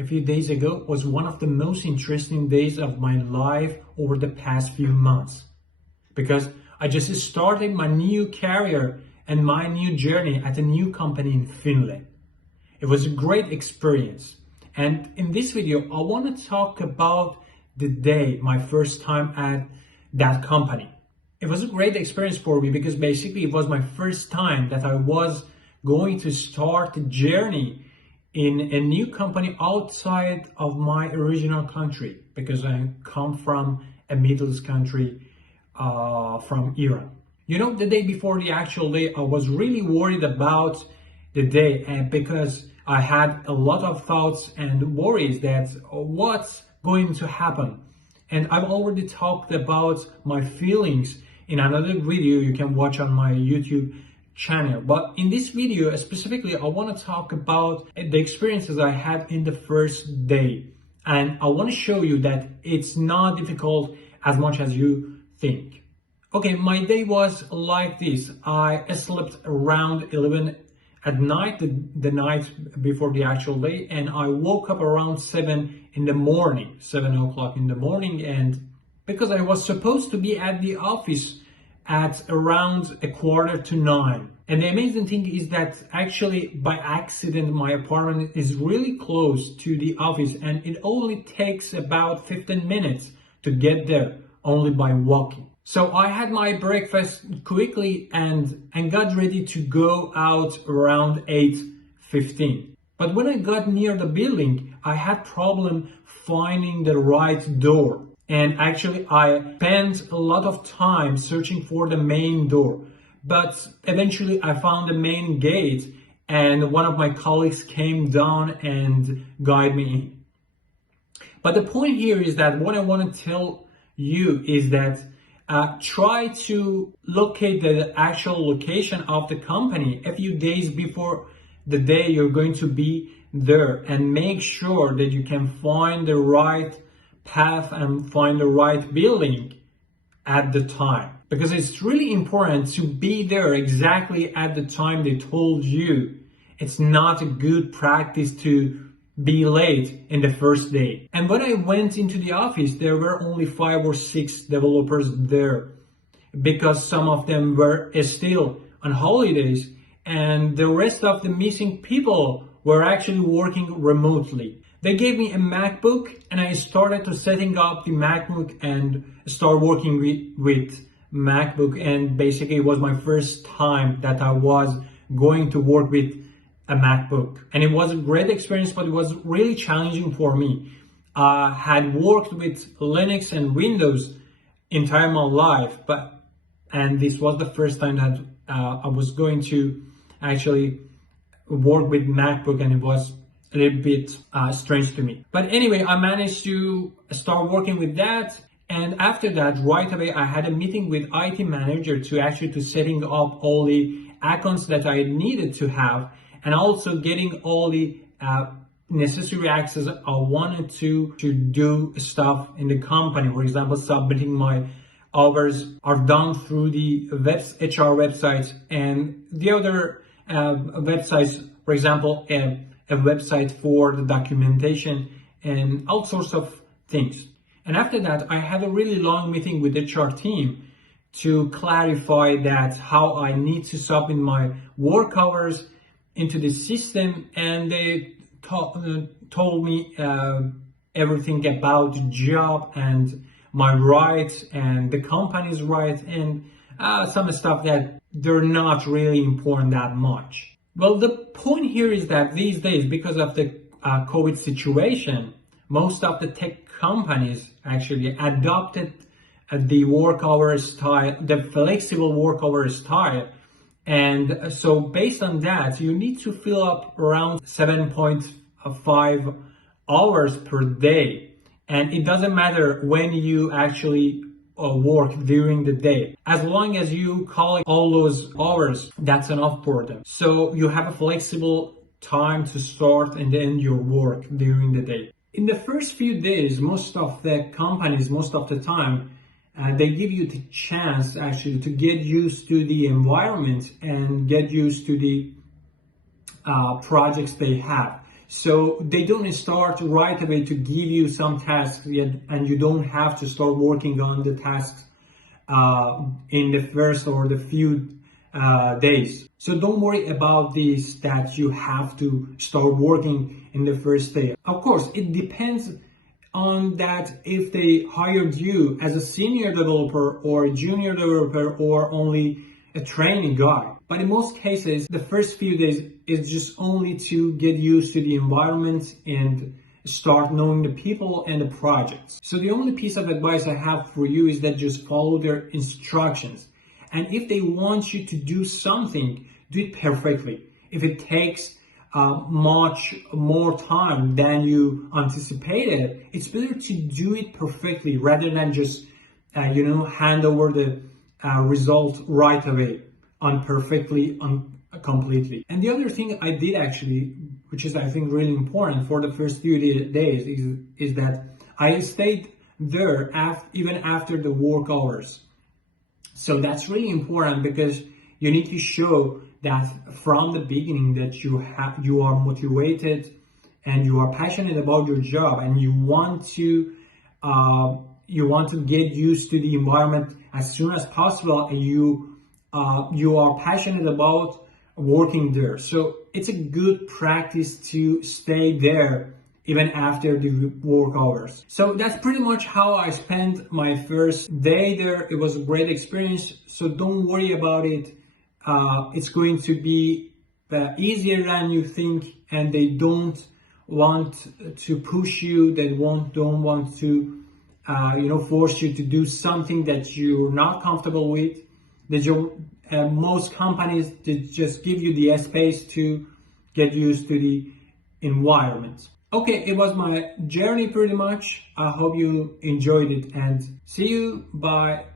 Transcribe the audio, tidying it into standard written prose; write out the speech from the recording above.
a few days ago was one of the most interesting days of my life over the past few months, because I just started my new career and my new journey at a new company in Finland. It was a great experience. And in this video, I want to talk about the day, my first time at that company. It was a great experience for me because basically it was my first time that I was going to start a journey in a new company outside of my original country, because I come from a Middle East country, from Iran. You know, the day before the actual day, I was really worried about the day, and because I had a lot of thoughts and worries that what's going to happen. And I've already talked about my feelings in another video you can watch on my YouTube channel. But in this video specifically, I want to talk about the experiences I had in the first day. And I want to show you that it's not difficult as much as you think. Okay, my day was like this. I slept around 11 at night, the night before the actual day, and I woke up around 7 in the morning, 7 o'clock in the morning, and because I was supposed to be at the office at around 8:45. And the amazing thing is that actually by accident my apartment is really close to the office, and it only takes about 15 minutes to get there only by walking. So I had my breakfast quickly and got ready to go out around 8:15. But when I got near the building, I had problem finding the right door. And actually I spent a lot of time searching for the main door. But eventually I found the main gate, and one of my colleagues came down and guided me in. But the point here is that what I want to tell you is that try to locate the actual location of the company a few days before the day you're going to be there, and make sure that you can find the right path and find the right building at the time, because it's really important to be there exactly at the time they told you. It's not a good practice to be late in the first day. And when I went into the office, there were only 5 or 6 developers there, because some of them were still on holidays and the rest of the missing people were actually working remotely. They gave me a MacBook and I started to setting up the MacBook and start working with MacBook, and basically it was my first time that I was going to work with a MacBook, and it was a great experience, but it was really challenging for me. I had worked with Linux and Windows entire my life, and this was the first time that I was going to actually work with MacBook, and it was a little bit strange to me. But anyway, I managed to start working with that. And after that, right away, I had a meeting with IT manager to setting up all the accounts that I needed to have, and also getting all the necessary access I wanted to do stuff in the company. For example, submitting my hours are done through the HR websites and the other websites, for example, a website for the documentation and all sorts of things. And after that, I had a really long meeting with the HR team to clarify that how I need to submit my work hours into the system, and they told me everything about the job and my rights and the company's rights, and some stuff that they're not really important that much. Well, the point here is that these days, because of the COVID situation, most of the tech companies actually adopted the work hour style, the flexible work hour style. And so based on that, you need to fill up around 7.5 hours per day. And it doesn't matter when you actually work during the day. As long as you call all those hours, that's enough for them. So you have a flexible time to start and end your work during the day. In the first few days, most of the companies, most of the time, they give you the chance actually to get used to the environment and get used to the projects they have. So they don't start right away to give you some tasks yet, and you don't have to start working on the tasks in the first or the few days. So don't worry about this that you have to start working in the first day. Of course, it depends on that if they hired you as a senior developer or a junior developer or only a training guy. But in most cases, the first few days is just only to get used to the environment and start knowing the people and the projects. So the only piece of advice I have for you is that just follow their instructions. And if they want you to do something, do it perfectly. If it takes much more time than you anticipated, it's better to do it perfectly rather than just hand over the result right away, completely. And the other thing I did actually, which is I think really important for the first few days, is that I stayed there even after the work hours. So that's really important because you need to show that from the beginning that you are motivated and you are passionate about your job, and you want to get used to the environment as soon as possible, and you are passionate about working there. So it's a good practice to stay there even after the work hours. So that's pretty much how I spent my first day there. It was a great experience, so don't worry about it. It's going to be easier than you think, and they don't want to push you. They don't want to force you to do something that you're not comfortable with. Most companies, they just give you the space to get used to the environment. Okay, it was my journey pretty much. I hope you enjoyed it, and see you. Bye.